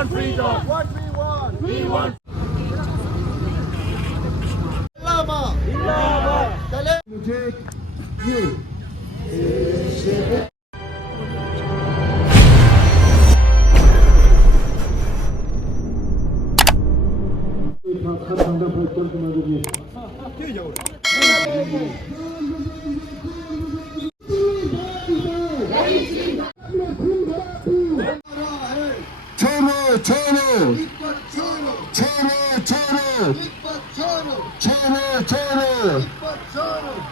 want freedom. What we want. We want. Lama. Dale. मुझे ये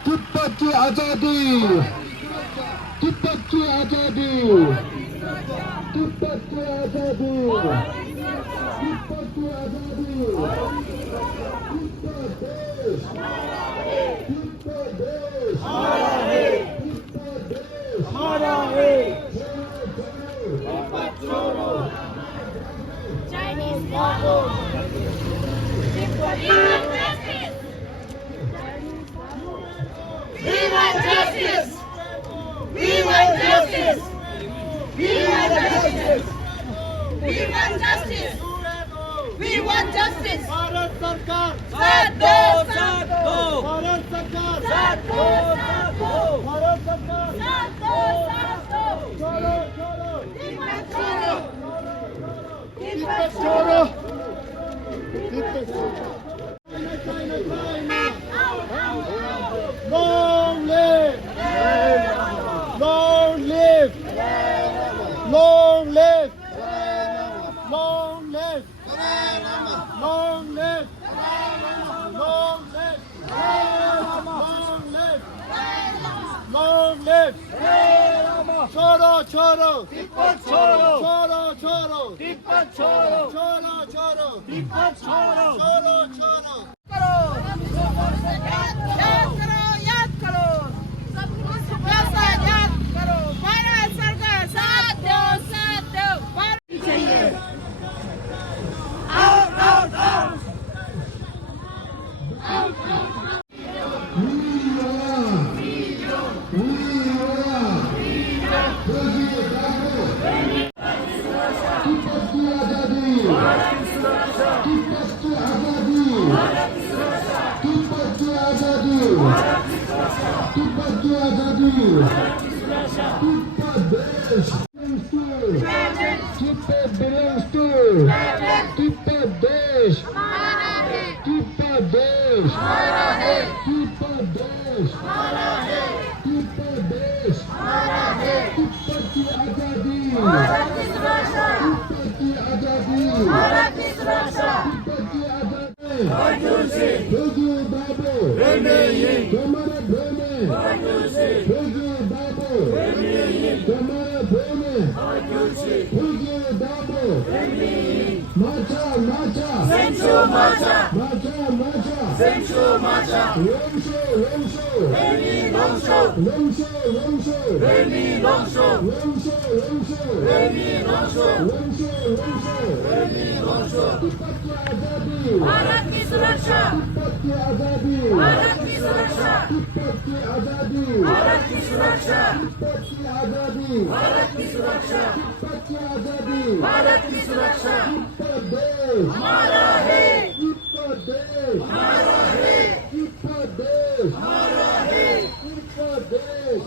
तिब्बत की आजादी तिब्बत की आजादी तिब्बत की आजादी तिब्बत की आजादी तिब्बत देश तिब्बत देश हमारा है तिब्बत देश हमारा है तिब्बत छोड़ो Chinese Congo. We want justice. We want justice. We want justice. We want justice. We want justice. Bharat सरकार. साथ दो, साथ दो. भारत सरकार. साथ दो, साथ दो. भारत सरकार. साथ दो, साथ दो. छोड़ो छोड़ो. तिब्बत छोड़ो. तिब्बत छोड़ो. Long live! Long live! Long live! Long live! Long live! Long live! Long live! छोड़ो छोड़ो तिब्बत छोड़ो. छोड़ो छोड़ो तिब्बत छोड़ो. छोड़ो छोड़ो तिब्बत छोड़ो. छोड़ो छोड़ो याद करो पैसा याद करो भारत सरकार साथ दो चाहिए Out, out, out. भारत की सुरक्षा भारत की सुरक्षा भारत की सुरक्षा भारत की सुरक्षा भारत की सुरक्षा हमारा है हमारा है हमारा है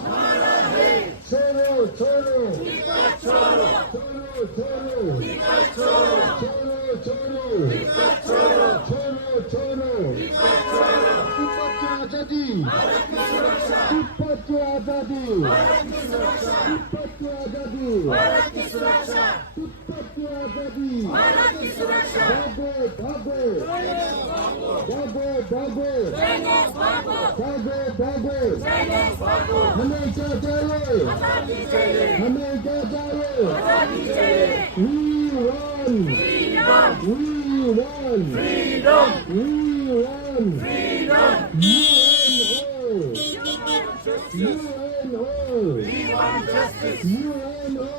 हमारा है छोड़ो छोड़ो तिब्बत छोड़ो तिब्बत छोड़ो तिब्बत छोड़ो तिब्बत छोड़ो तिब्बत छोड़ो छोड़ो छोड़ो तिब्बत की आजादी भारत की सुरक्षा तिब्बत की आजादी भारत की सुरक्षा तिब्बत की आजादी भारत की सुरक्षा तिब्बत की आजादी भारत की सुरक्षा भागो भागो भागो भागो Chinese भागो भागो भागो Chinese भागो हमें क्या चाहिए आजादी चाहिए हमें क्या चाहिए आजादी चाहिए We won freedom We won Freedom. We won Freedom. UNO We want justice. UNO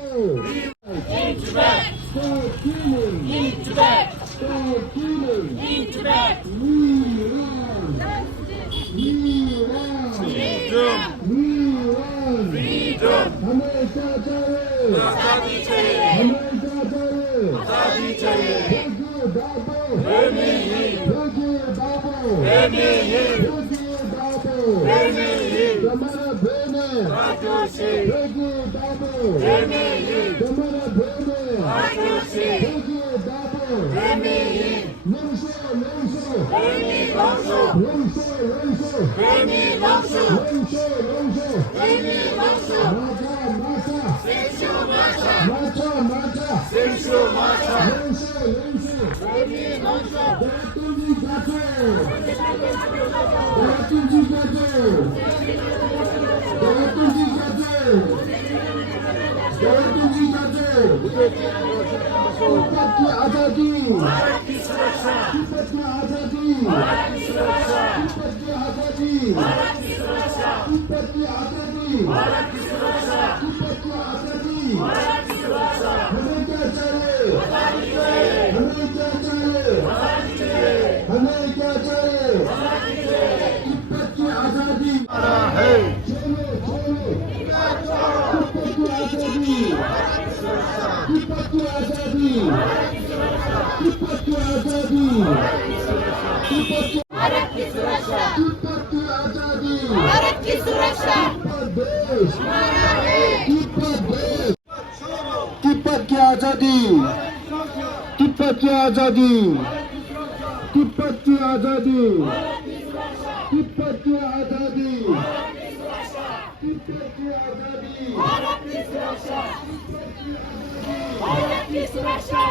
in Tibet Stop killing in Tibet Stop killing in Tibet We won We won Freedom. We won Freedom. हमें क्या चाहिए आजादी चाहिए हमें क्या चाहिए आजादी चाहिए भेजिए बाबू प्रेमी हिंद भेजिए बाबू प्रेमी हिंद भेजिए बाबू प्रेमी हिंद हमारा भेने राजू से भेजिए बाबू प्रेमी हिंद हमारा भेने राजू से भेजिए बाबू प्रेमी हिंद लंसो लंसो प्रेमी वंशो लंसो लंसो प्रेमी वंशो लंसो लंसो प्रेमी वंशो माता माता शिशु माता माता माता शिशु माता लंसो लंसो प्रेमी वंशो Gatuji gato Gatuji gato Gatuji gato Gatuji gato Tibet की आजादी भारत की सुरक्षा तिब्बत की आजादी भारत की सुरक्षा तिब्बत की आजादी भारत की सुरक्षा तिब्बत की आजादी भारत की सुरक्षा तिब्बत की आजादी भारत की सुरक्षा हमें क्या चाहिए आजादी चाहिए हमें क्या चाहिए आजादी चाहिए हमें क्या चाहिए आजादी चाहिए तिब्बत की आजादी हमारा है छोड़ो छोड़ो तिब्बत की आजादी तिब्बत की आजादी तिब्बत की आजादी तिब्बत की भारत की सुरक्षा तिब्बत की आजादी भारत की सुरक्षा तिब्बत देश हमारा है तिब्बत देश तिब्बत की आजादी तिब्बत की आजादी तिब्बत की आजादी तिब्बत की आजादी तिब्बत की आजादी भारत की सुरक्षा भारत की सुरक्षा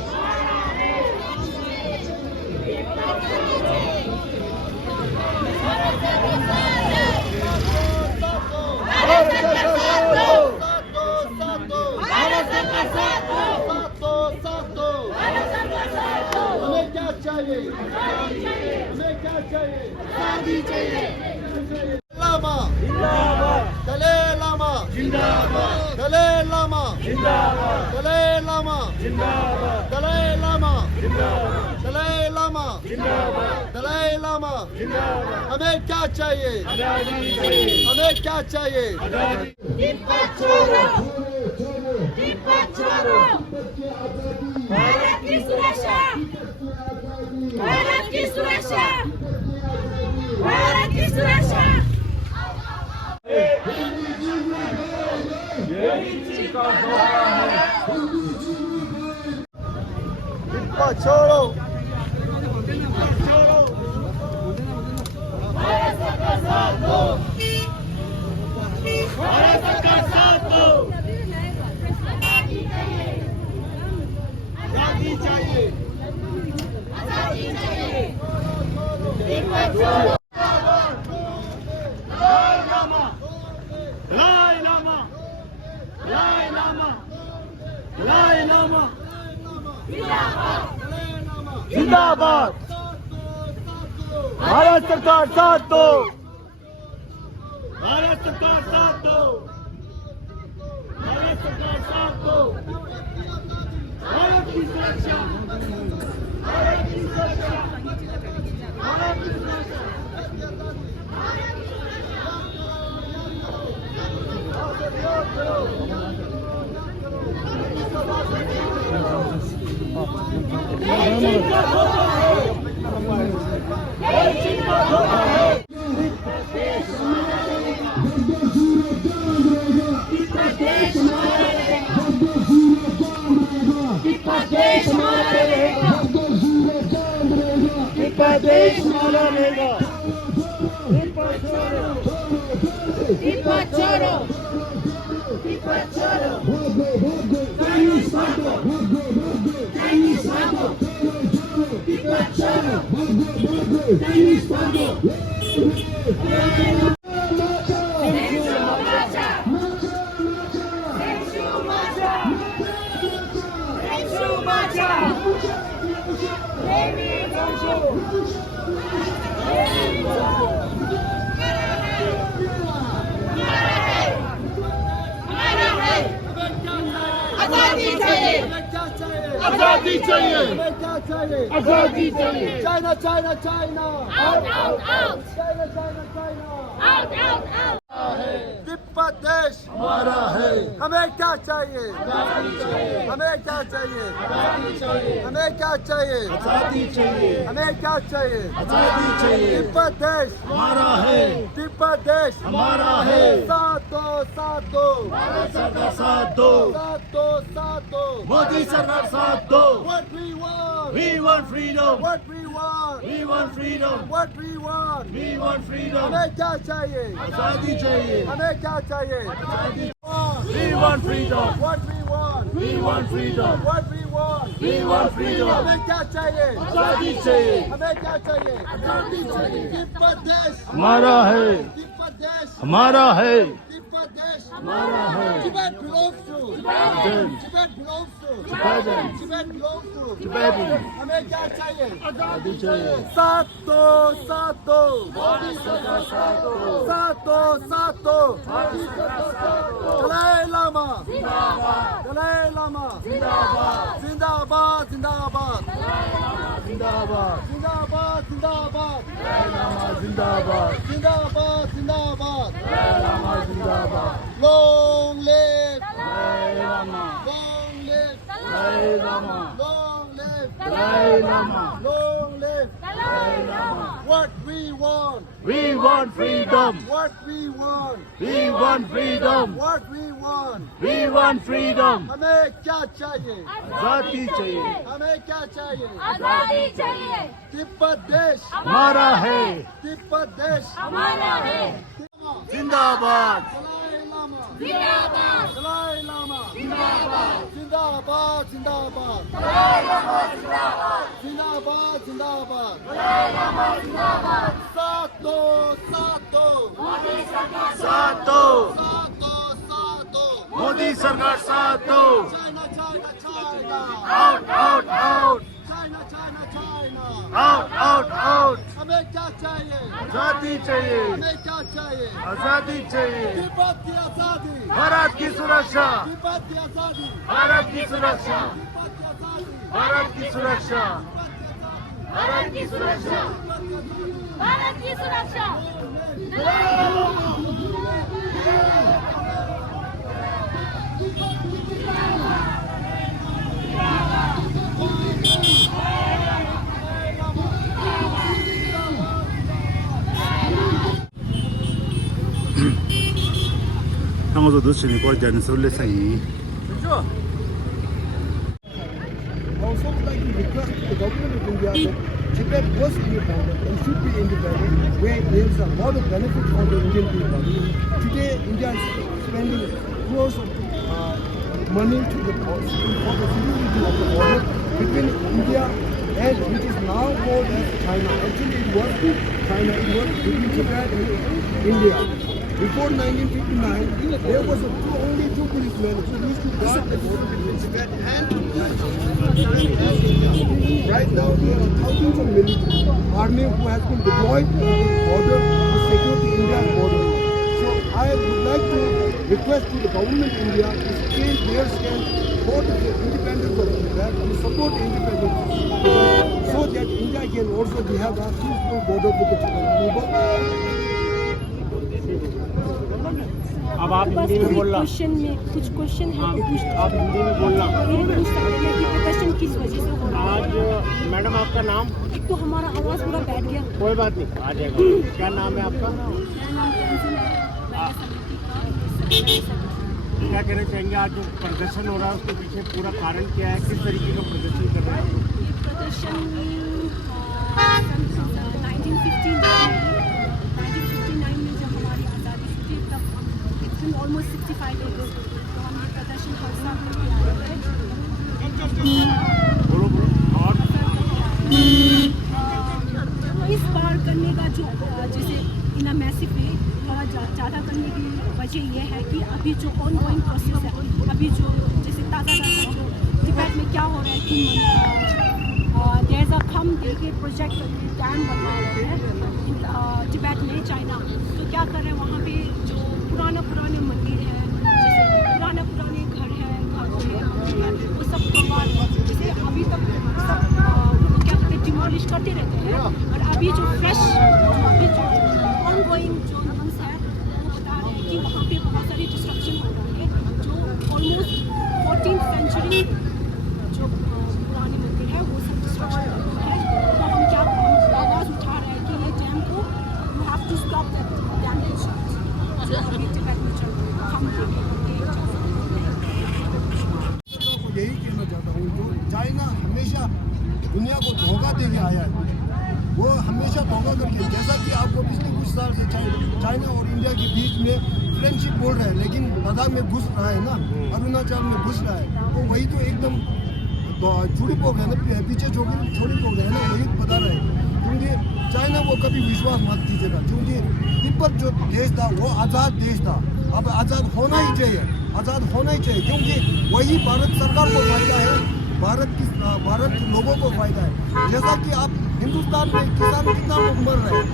हमारा है भारत सरकार साथ दो भारत सरकार साथ दो भारत सरकार साथ दो हमें क्या चाहिए आजादी चाहिए हमें क्या चाहिए आजादी चाहिए लामा जिंदाबाद दले लामा जिंदाबाद दले लामा जिंदाबाद दले लामा जिंदाबाद दले लामा जिंदाबाद दले लामा जिंदाबाद दले लामा जिंदाबाद हमें क्या चाहिए आजादी चाहिए हमें क्या चाहिए आजादी तिब्बत छोड़ो छोड़ो छोड़ो तिब्बत छोड़ो तिब्बत की आजादी भारत की सुरक्षा तिब्बत की आजादी भारत की सुरक्षा तिब्बत की आजादी भारत की सुरक्षा यही जिसका धोखा है तिब्बत छोड़ो भारत सरकार साथ दो भारत सरकार साथ दो आजादी चाहिए आजादी चाहिए आजादी चाहिए तिब्बत छोड़ो लाई लामा लाई लामा लाई लामा जिंदाबाद भारत सरकार साथ दो भारत सरकार साथ दो भारत सरकार साथ दो भारत की सुरक्षा भारत की सुरक्षा भारत की सुरक्षा देश हमारा रहेगा तिब्बत छोड़ो तिब्बत छोड़ो तिब्बत छोड़ो आजादी चाहिए आजादी चाहिए हमें क्या चाहिए आजादी चाहिए China China China out out out China China China out out out Tibet Tibet देश हमारा है। हमें क्या चाहिए? आजादी चाहिए। हमें क्या चाहिए? आजादी चाहिए। हमें क्या चाहिए? आजादी चाहिए। हमें क्या चाहिए? आजादी चाहिए। तिब्बत देश हमारा है। तिब्बत देश हमारा है। साथ दो, साथ दो, भारत सरकार साथ दो। साथ दो, साथ दो। मोदी सरकार साथ दो। What we want, We want freedom. what we want, We want freedom. what we want. We want freedom. हमें क्या चाहिए? आजादी चाहिए। हमें क्या चाहिए? We want freedom. What we want, We want freedom. what we want. We want freedom. हमें क्या चाहिए? आजादी चाहिए। हमें क्या चाहिए? आजादी चाहिए। तिब्बत देश हमारा है। तिब्बत देश हमारा है। तिब्बत देश हमारा है। Tibet belongs to Tibetans. Tibet belongs to Tibetans. Tibet belongs to Tibetans. हमें क्या चाहिए? आजादी चाहिए। साथ दो, साथ दो, मोदी सरकार साथ दो। साथ दो, साथ दो। दलाई लामा दलाई लामा जिंदाबाद। जिंदाबाद जिंदाबाद जिंदाबाद। जिंदाबाद जिंदाबाद जिंदाबाद। जिंदाबाद जिंदाबाद लामा जिंदाबाद। long live Lama. long live Lama. long live Lama. long live what we want We want freedom. what we want We want freedom. what we want We want freedom. हमें क्या चाहिए आजादी चाहिए। हमें क्या चाहिए आजादी चाहिए। तिब्बत देश हमारा है। तिब्बत देश हमारा है। जिंदाबाद। दलाई लामा जिंदाबाद। दलाई लामा जिंदाबाद। जिंदाबाद जिंदाबाद जिंदाबाद जिंदाबाद साथ दो साथ दो साथ दो। साथ दो साथ दो मोदी सरकार साथ दो। China China China Out, out, out. China China China Out, out, out. हमें क्या चाहिए आजादी चाहिए। हमें क्या चाहिए आजादी चाहिए। तिब्बत की आजादी भारत की सुरक्षा। तिब्बत की आजादी भारत की सुरक्षा। तिब्बत की आजादी भारत की सुरक्षा। भारत की सुरक्षा। भारत की सुरक्षा। 형어도 넣으시니 꼴지 않은 설레상이. also would like to request the government of India that Tibet was independent and should be independent, where there is a lot of benefit for the Indian people. Today, India is spending crores of money to the for the security of the border between India and which is now called as China. Actually, it was China. It was between Tibet and India. Before 1959, there was only two policemen who used to guard the border between Tibet and India. Right now, there are thousands of military army who has been deployed to the border to secure the Indian border. So I would like to request to the government of India to change their stand for the independence of Tibet and support the independence of Tibet so that India can also have a peaceful border with the Tibetan people. अब आप हिंदी में बोलना। Question में कुछ question है आप हिंदी में बोलना। ये पूछ सकते हैं कि प्रदर्शन किस वजह से हो रहा है। आज मैडम आपका नाम? एक तो हमारा आवाज़ पूरा बैठ गया। कोई बात नहीं, आ जाएगा। क्या नाम है आपका? क्या कहना चाहेंगे आज जो प्रदर्शन हो रहा है उसके पीछे पूरा कारण क्या है, किस तरीके का प्रदर्शन कर रहे हैं? ये प्रदर्शन 1959 में जब हमारी आज़ादी थी तब ऑलमोस्ट 65 years तो हम ये प्रदर्शन हर साल करके आ रहे हैं। बोलो बोलो। और इस बार करने का जो जैसे इन अ मैसिव वे थोड़ा ज़्यादा करने की वजह यह है कि अभी जो ऑनगोइंग प्रोसेस है, अभी जो जैसे ताज़ा जो तिब्बत में क्या हो रहा है कि देयर इज़ अ खम दे के प्रोजेक्ट डैम बनवा रहे हैं तिब्बत में चाइना। तो क्या कर रहे हैं वहाँ पे जो पुराने मंदिर हैं, जैसे पुराने घर हैं, वो सब जैसे अभी तक सब क्या कहते हैं डिमोलिश करते रहते हैं। और अभी जो फ्रेश अभी जो ऑनगोइंग जो है वो बता रहे हैं कि वहाँ पे बहुत जो पुराने मुद्दे हैं वो सब डिस्ट्रक्शन है। तो हम क्या आवाज़ उठा रहे हैं कि ये डैम को you have to stop that dam जो अभी तिब्बत में चल रहा है। हम यही कहना चाहता हूँ, जो चाइना हमेशा दुनिया को धोखा दे के आया है, वो हमेशा धोखा करके, जैसा कि आपको पिछले कुछ साल से चाइना और इंडिया के बीच में फ्रेंडशिप बोल रहे हैं, लेकिन लद्दाख में घुस रहा है ना, अरुणाचल में घुस रहा है, तो वही तो एकदम छुड़ी पोक है ना, पीछे छोड़ी पोक है ना, वही बता रहे हैं। क्योंकि चाइना वो कभी विश्वास मत कीजिएगा, क्योंकि तिब्बत जो देश था वो आज़ाद देश था, अब आज़ाद होना ही चाहिए, आज़ाद होना ही चाहिए, क्योंकि वही भारत सरकार को फायदा है, भारत के लोगों को फायदा है। जैसा कि आप हिंदुस्तान में किसान कितना लोग मर रहे हैं,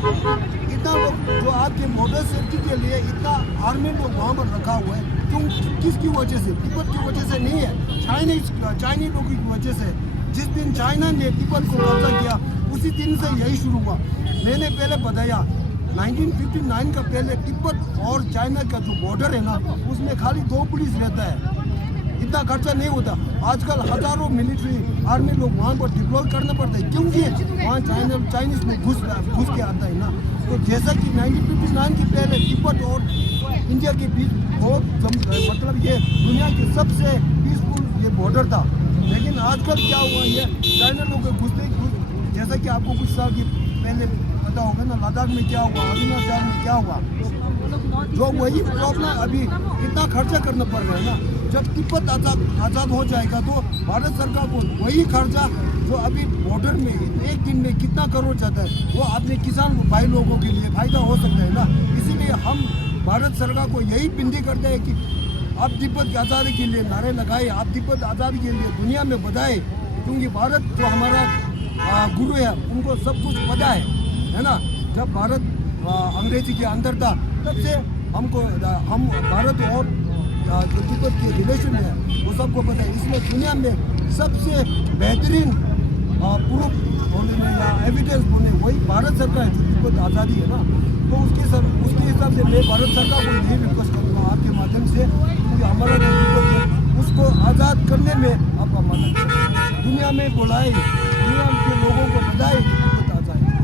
इतना लोग जो आपके बॉर्डर सेफ्टी के लिए इतना आर्मी लोग वहाँ पर रखा हुआ है, क्यों, किसकी वजह से? तिब्बत की वजह से नहीं है, चाइनीज लोगों की वजह से। जिस दिन चाइना ने तिब्बत को कब्जा किया उसी दिन से यही शुरू हुआ। मैंने पहले बताया 1959 का पहले तिब्बत और चाइना का जो बॉर्डर है ना, उसमें खाली 2 पुलिस रहता है, इतना खर्चा नहीं होता। आजकल हजारों मिलिट्री आर्मी लोग वहाँ पर डिप्लॉय करना पड़ता है, क्योंकि वहाँ चाइनीज में घुस के आता है ना। तो जैसा कि 1959 के पहले तिब्बत और इंडिया के बीच बहुत मतलब ये दुनिया के सबसे पीसफुल ये बॉर्डर था, लेकिन आजकल क्या हुआ, ये चाइना लोग घुसते जैसा कि आपको कुछ साल के पहले पता होगा ना, लद्दाख में क्या हुआ, अरुणाचल में क्या हुआ, जो वही प्रॉब्लम अभी इतना खर्चा करना पड़ रहा है ना। जब तिब्बत आज़ाद हो जाएगा तो भारत सरकार को वही खर्चा जो अभी बॉर्डर में एक दिन में कितना करोड़ जाता है, वो अपने किसान भाई लोगों के लिए फायदा हो सकता है ना। इसीलिए हम भारत सरकार को यही विनती करते हैं कि आप तिब्बत की आज़ादी के लिए नारे लगाए, आप तिब्बत आज़ादी के लिए दुनिया में बताए, क्योंकि भारत जो हमारा गुरु है उनको सब कुछ पता है ना। जब भारत अंग्रेजी के अंदर था तब से हम भारत और जो तिब्बत के रिलेशन है वो सबको पता है। इसलिए दुनिया में सबसे बेहतरीन प्रूफ बोलने में या एविडेंस बोलने वही भारत सरकार है, जो तिब्बत आज़ादी है ना। तो उसके हिसाब से मैं भारत सरकार को यही रिक्वेस्ट करूँगा आपके माध्यम से, क्योंकि हमारा जो तिब्बत है उसको आज़ाद करने में आपका मदद करें, दुनिया में बुलाए, दुनिया के लोगों को बताए कि तिब्बत आज़ाद है।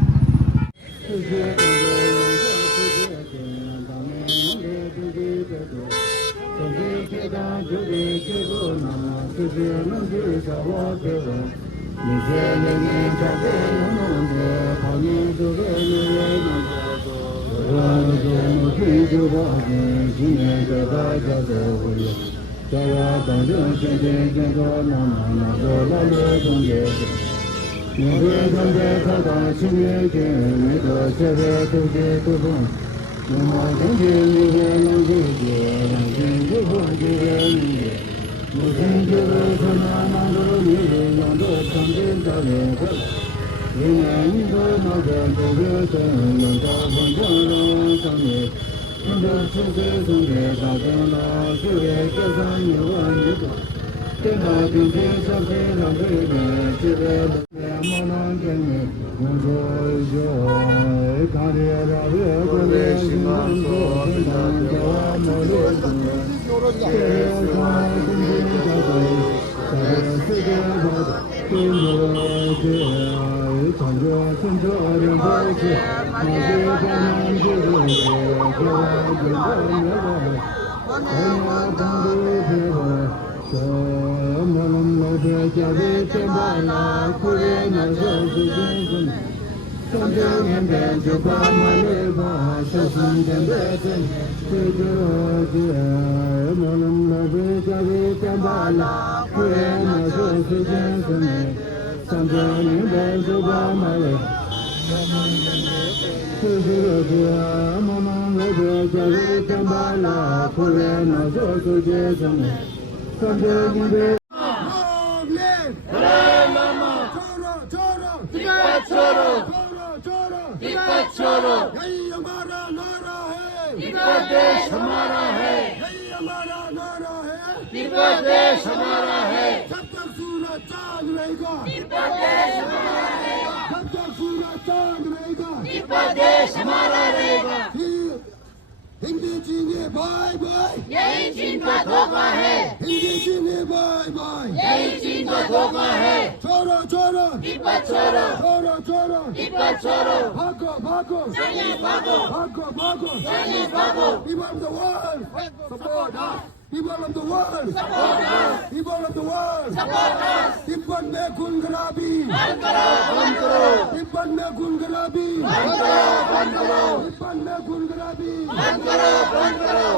हिंदी चीनी बाय बाय, यही चीन का धोखा है, हिंदी चीनी बाय बाय, यही चीन का धोखा है। छोड़ो छोड़ो तिब्बत छोड़ो, छोड़ो छोड़ो, तिब्बत छोड़ो, भागो भागो, चाइनीज भागो, भागो भागो, चाइनीज भागो। people of the world support us, people of the world Support us, people of the world support us। Tibet में खून खराबी, बंद करो, बंद करो, तिब्बत में खून खराबी, बंद करो, बंद करो, तिब्बत में खून खराबी, बंद करो, बंद करो।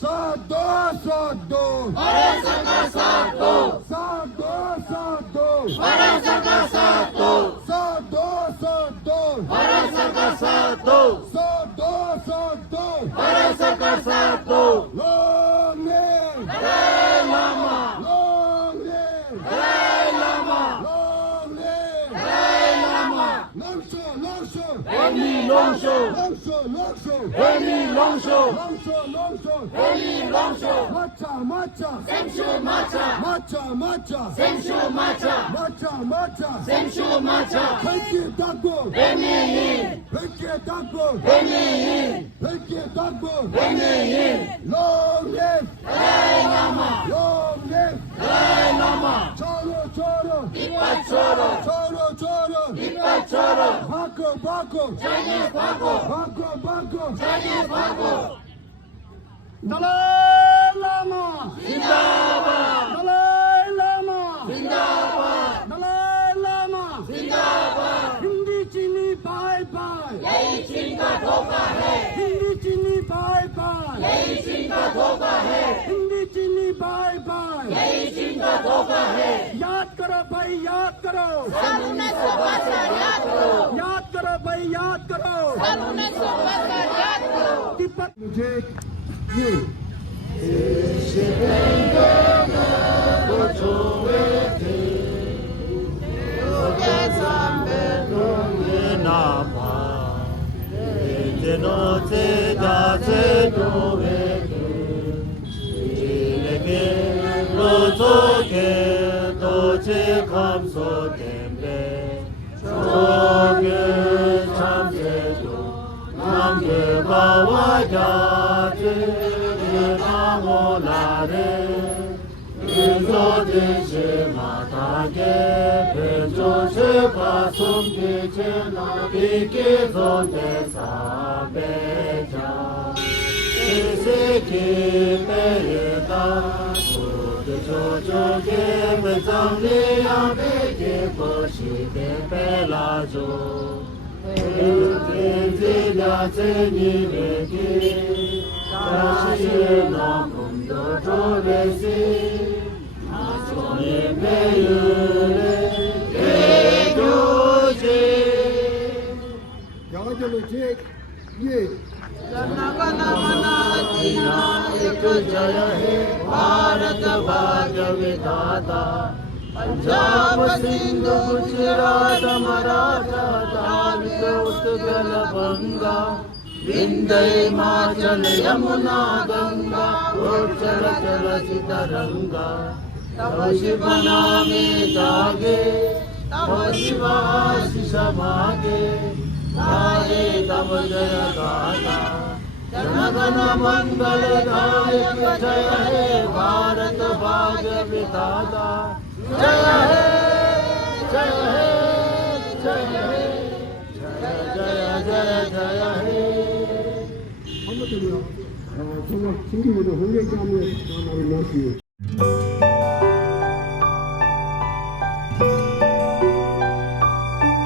साथ दो साथ दो, भारत सरकार साथ दो, साथ दो साथ दो, भारत सरकार साथ दो, साथ दो साथ दो, भारत सरकार साथ दो, साथ दो साथ दो, भारत सरकार साथ दो। long live, Dalai Lama, long live, Dalai Lama, long live, Dalai Lama. longsho longsho, Holy Longsho, longsho longsho, Holy Longsho, longsho longsho, Holy Longsho, matcha matcha, Semshu Macha, matcha matcha, Semshu Macha, matcha matcha, Semshu Macha. Peki Dagbo, Benin, Peki Dagbo, Benin, Peki Dagbo, Benin. long live, Dalai Lama, long live, Dalai Lama. choro choro, Tibat choro, choro choro, Tibat choro, bako bako, Chinese bako, bako bako, Chinese bako. Dalai Lama, Zindabad, Dalai Lama, Zindabad, Dalai Lama, Zindabad. Hindi chini bye bye, यही चीन का धोखा है, Hindi chini bye bye, यही चीन का धोखा है, Hindi chini bye bye, यही चीन का धोखा है। याद करो भाई याद करो, सन 1962 याद करो, याद करो भाई याद करो, सन 1962 याद करो। तिब्बत मुझे ये यहाँ जो मुझे ये एक जय हे भारत भाग्य विधाता, पंजाब सिंध गुजरात मराठा द्राविड उत्कल बंगा, विंध्य हिमाचल यमुना गंगा, उच्चल चल तरंगा। तब शिव नामे जागे, तब शिव आशीष मागे, गाये तब जय गाथा। जनगण मंगल गायक जय हे भारत भाग्य विधाता, जय हे जय हे जय हे जय जय जय जय हे। 한번 더, 정말 친구들도 홍대감에 나를 낳았어요.